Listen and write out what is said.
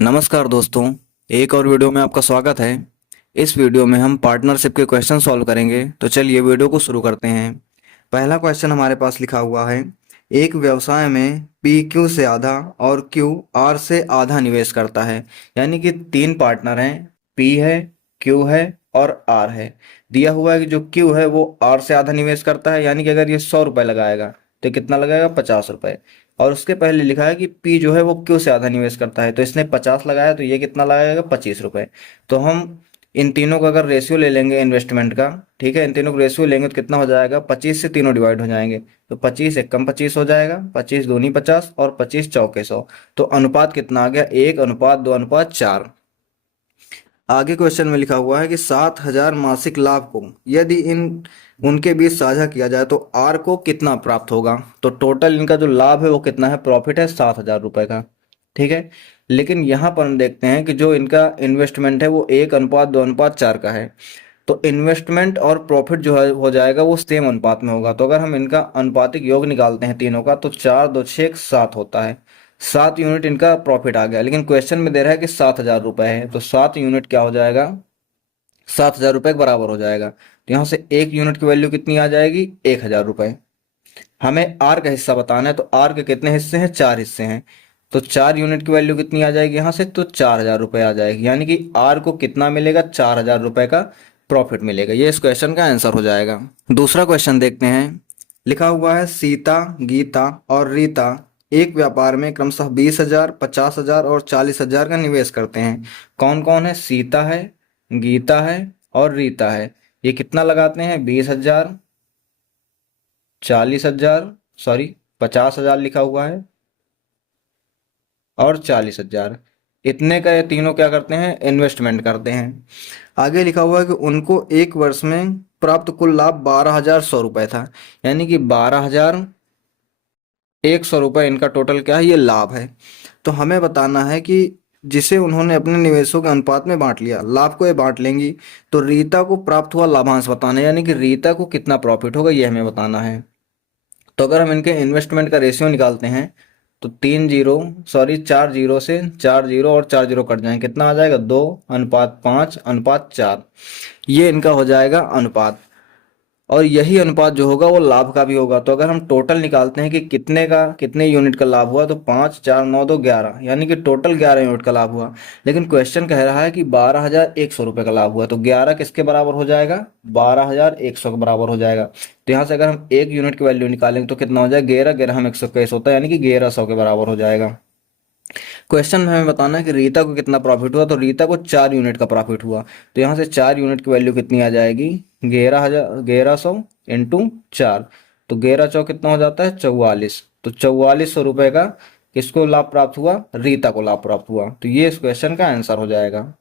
नमस्कार दोस्तों, एक और वीडियो में आपका स्वागत है। इस वीडियो में हम पार्टनरशिप के क्वेश्चन सॉल्व करेंगे। तो चलिए वीडियो को शुरू करते हैं। पहला क्वेश्चन हमारे पास लिखा हुआ है, एक व्यवसाय में पी क्यू से आधा और क्यू आर से आधा निवेश करता है। यानी कि तीन पार्टनर हैं, पी है, क्यू है और आर है। दिया हुआ है कि जो क्यू है वो आर से आधा निवेश करता है, यानी कि अगर ये 100 रुपये लगाएगा तो कितना लगाएगा, 50 रुपये। और उसके पहले लिखा है कि पी जो है वो क्यू से आधा निवेश करता है, तो इसने 50 लगाया तो ये कितना लगाएगा, 25 रुपये। तो हम इन तीनों का अगर रेशियो ले लेंगे इन्वेस्टमेंट का, ठीक है, इन तीनों का रेशियो लेंगे तो कितना हो जाएगा, 25 से तीनों डिवाइड हो जाएंगे। तो 25 एक कम 25 हो जाएगा, 25 दूनी 50 और 25 चौके 100। तो अनुपात कितना आ गया, 1:2:4। आगे क्वेश्चन में लिखा हुआ है कि 7,000 मासिक लाभ को यदि इन उनके बीच साझा किया जाए तो आर को कितना प्राप्त होगा। तो टोटल इनका जो लाभ है वो कितना है, प्रॉफिट है 7,000 रुपए का, ठीक है। लेकिन यहाँ पर हम देखते हैं कि जो इनका इन्वेस्टमेंट है वो 1:2:4 का है। तो इन्वेस्टमेंट और प्रॉफिट जो है हो जाएगा वो सेम अनुपात में होगा। तो अगर हम इनका अनुपातिक योग निकालते हैं तीनों का, तो 4 2 6 7 होता है। 7 यूनिट इनका प्रॉफिट आ गया, लेकिन क्वेश्चन में दे रहा है कि 7,000 रुपए है, तो 7 यूनिट क्या हो जाएगा, 7,000 रुपए के बराबर हो जाएगा। तो यहाँ से 1 यूनिट की वैल्यू कितनी आ जाएगी, 1,000 रुपए। हमें आर का हिस्सा बताना है, तो आर के कितने हिस्से हैं, 4 हिस्से हैं। तो 4 यूनिट की वैल्यू कितनी आ जाएगी यहाँ से, तो 4,000 रुपए आ जाएगी। यानी कि आर को कितना मिलेगा, 4,000 रुपए का प्रॉफिट मिलेगा। ये इस क्वेश्चन का आंसर हो जाएगा। दूसरा क्वेश्चन देखते हैं। लिखा हुआ है, सीता, गीता और रीता एक व्यापार में क्रमशः 20,000, 50,000 और 40,000 का निवेश करते हैं। कौन कौन है, सीता है, गीता है और रीता है। ये कितना लगाते हैं, 20,000, 40,000, सॉरी 50,000 लिखा हुआ है और 40,000। इतने का ये तीनों क्या करते हैं, इन्वेस्टमेंट करते हैं। आगे लिखा हुआ है कि उनको एक वर्ष में प्राप्त कुल लाभ 12,100 रुपए था। यानी कि 12,100 रुपए इनका टोटल क्या है, ये लाभ है। तो हमें बताना है कि जिसे उन्होंने अपने निवेशों के अनुपात में बांट लिया, लाभ को ये बांट लेंगी। तो रीता को प्राप्त हुआ लाभांश बताना है, यानी कि रीता को कितना प्रॉफिट होगा ये हमें बताना है। तो अगर हम इनके इन्वेस्टमेंट का रेशियो निकालते हैं, तो 4 जीरो से 4 जीरो और 4 जीरो कट जाएंगे, कितना आ जाएगा, 2:5:4। ये इनका हो जाएगा अनुपात। और यही अनुपात जो होगा वो लाभ का भी होगा। तो अगर हम टोटल निकालते हैं कि कितने यूनिट का लाभ हुआ, तो 5 4 9 2 11, यानी कि टोटल 11 यूनिट का लाभ हुआ। लेकिन क्वेश्चन कह रहा है कि 12,100 रुपये का लाभ हुआ, तो 11 किसके बराबर हो जाएगा, 12,100 के बराबर हो जाएगा। तो यहाँ से अगर हम 1 यूनिट की वैल्यू निकालेंगे तो कितना हो जाएगा, 11 11 हम 121 होता है, यानी कि 1100 के बराबर हो जाएगा। क्वेश्चन में हमें बताना है कि रीता को कितना प्रॉफिट हुआ, तो रीता को 4 यूनिट का प्रॉफिट हुआ। तो यहाँ से 4 यूनिट की वैल्यू कितनी आ जाएगी, 11,100 × 4। तो 11 कितना हो जाता है, 44। तो 4400 रुपये का किसको लाभ प्राप्त हुआ, रीता को लाभ प्राप्त हुआ। तो ये इस क्वेश्चन का आंसर हो जाएगा।